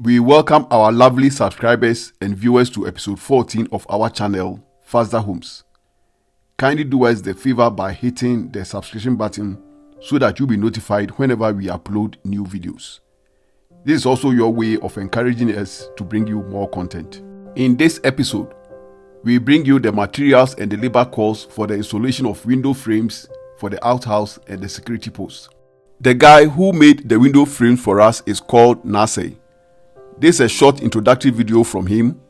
We welcome our lovely subscribers and viewers to episode 14 of our channel, Faster Homes. Kindly do us the favor by hitting the subscription button so that you'll be notified whenever we upload new videos. This is also your way of encouraging us to bring you more content. In this episode, we bring you the materials and the labor costs for the installation of window frames for the outhouse and the security post. The guy who made the window frames for us is called Nasser. This is a short introductory video from him,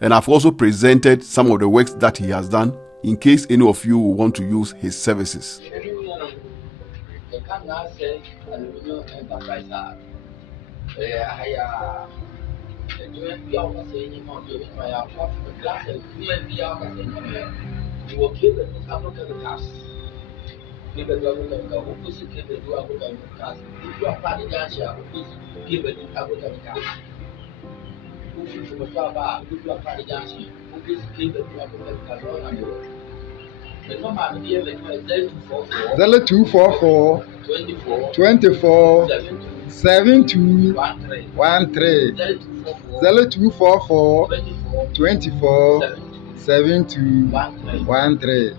and I've also presented some of the works that he has done in case any of you will want to use his services. Zella 244 24 72 13 Zella 244 24 72 13.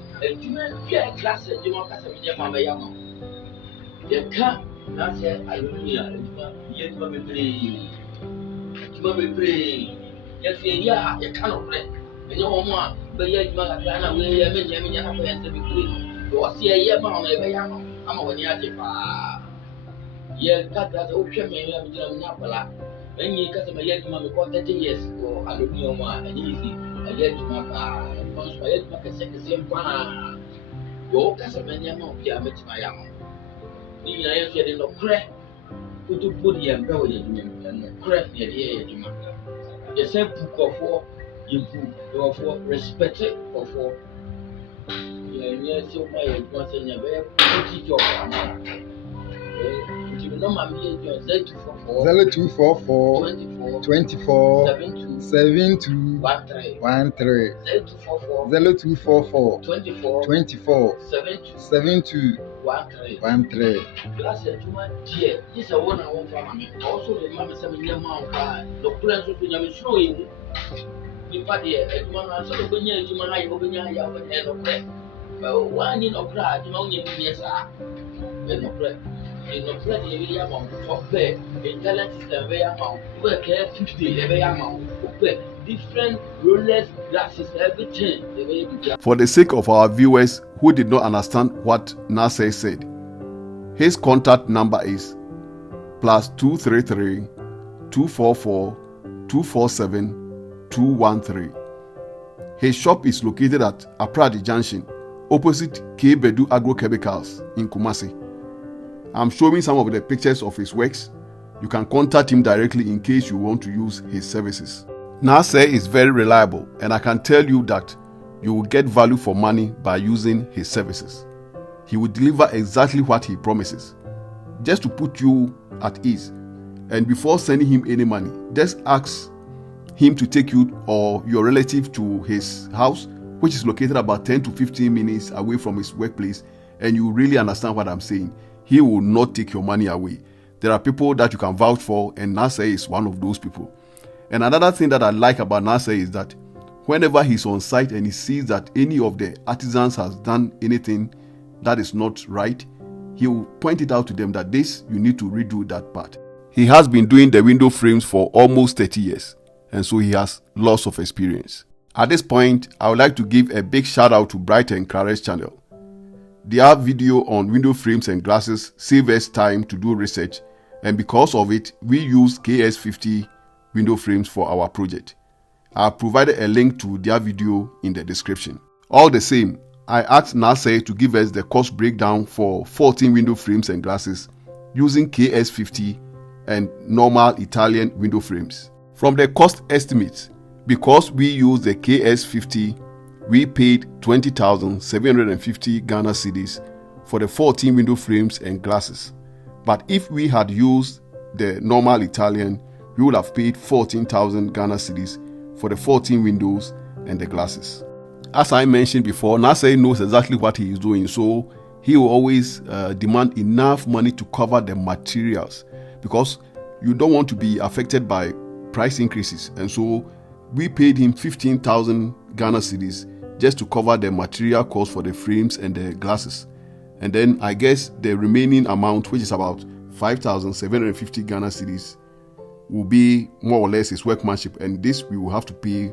Zella 244 24 72 13 Zella 244 24 72 13. For the sake of our viewers who did not understand what Nasser said, his contact number is +233 244 247 213. His shop is located at Apradi Junction, opposite K. Bedu Agrochemicals in Kumasi. I'm showing some of the pictures of his works. You can contact him directly in case you want to use his services. Nasser is very reliable, and I can tell you that you will get value for money by using his services. He will deliver exactly what he promises. Just to put you at ease, and before sending him any money, just ask him to take you or your relative to his house, which is located about 10 to 15 minutes away from his workplace, and you really understand what I'm saying. He will not take your money away. There are people that you can vouch for, and Nasser is one of those people. And another thing that I like about Nasser is that whenever he's on site and he sees that any of the artisans has done anything that is not right, he will point it out to them that this, you need to redo that part. He has been doing the window frames for almost 30 years, and so he has lots of experience. At this point, I would like to give a big shout out to Bright and Clara's channel. Their video on window frames and glasses save us time to do research, and because of it, we use KS50 window frames for our project. I have provided a link to their video in the description. All the same, I asked Nasser to give us the cost breakdown for 14 window frames and glasses using KS50 and normal Italian window frames. From the cost estimates, because we use the KS50, we paid 20,750 Ghana cedis for the 14 window frames and glasses. But if we had used the normal Italian, we would have paid 14,000 Ghana cedis for the 14 windows and the glasses. As I mentioned before, Nasser knows exactly what he is doing, so he will always demand enough money to cover the materials, because you don't want to be affected by price increases, and so we paid him 15,000 Ghana cedis just to cover the material cost for the frames and the glasses. And then I guess the remaining amount, which is about 5,750 Ghana cedis, will be more or less his workmanship, and this we will have to pay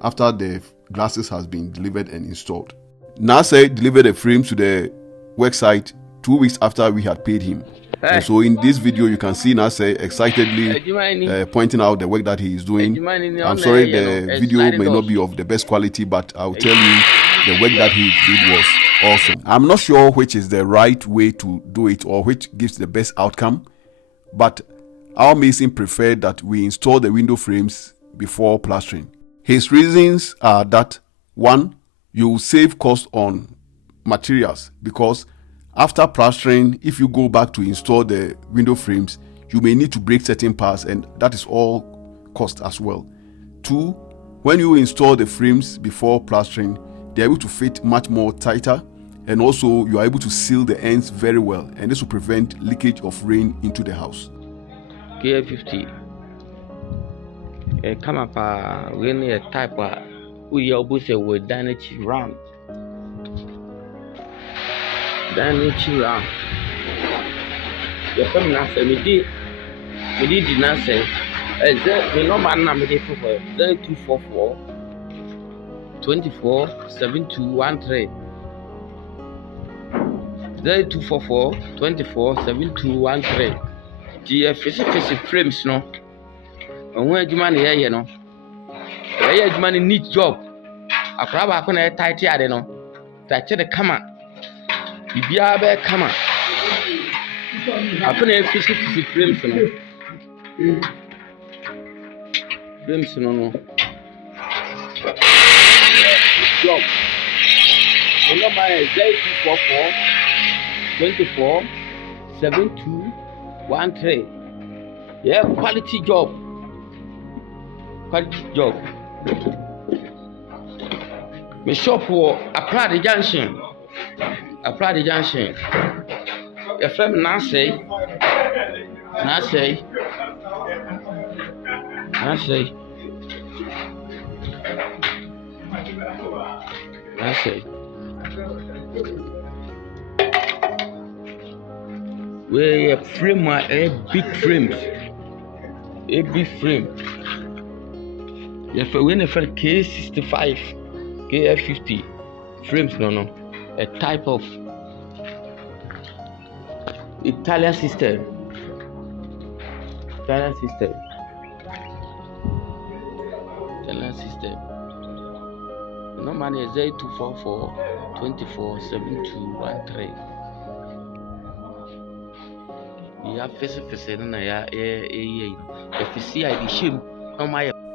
after the glasses has been delivered and installed. Nase delivered the frames to the work site 2 weeks after we had paid him. And so in this video, you can see Nase excitedly pointing out the work that he is doing. I'm sorry the video may not be of the best quality, but I'll tell you the work that he did was awesome. I'm not sure which is the right way to do it or which gives the best outcome, but our mason preferred that we install the window frames before plastering. His reasons are that 1, you save cost on materials, because after plastering, if you go back to install the window frames, you may need to break certain parts, and that is all cost as well. 2, when you install the frames before plastering, they are able to fit much more tighter, and also you are able to seal the ends very well, and this will prevent leakage of rain into the house. KF50 come up when a type we are both with damage round. Damage round. The feminine say we did not say the number number 0244 24 7213 0244 24 7213. The face frames no. And when you man here no. You man need job. A crab I can tight here no. Tight the camera. Bibia be camera. I can face frames no. Frames no. Job. The number is 0244 24 7213. Yeah, quality job. Quality job. My shop for Aprade Junction. Aprade Junction. Your friend Nase. We frame a big frames. A big frame. If we for K65, KF50 frames, no, a type of Italian system. The number is 0244 24 7213.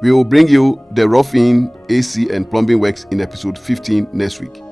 We will bring you the rough-in, AC and plumbing works in episode 15 next week.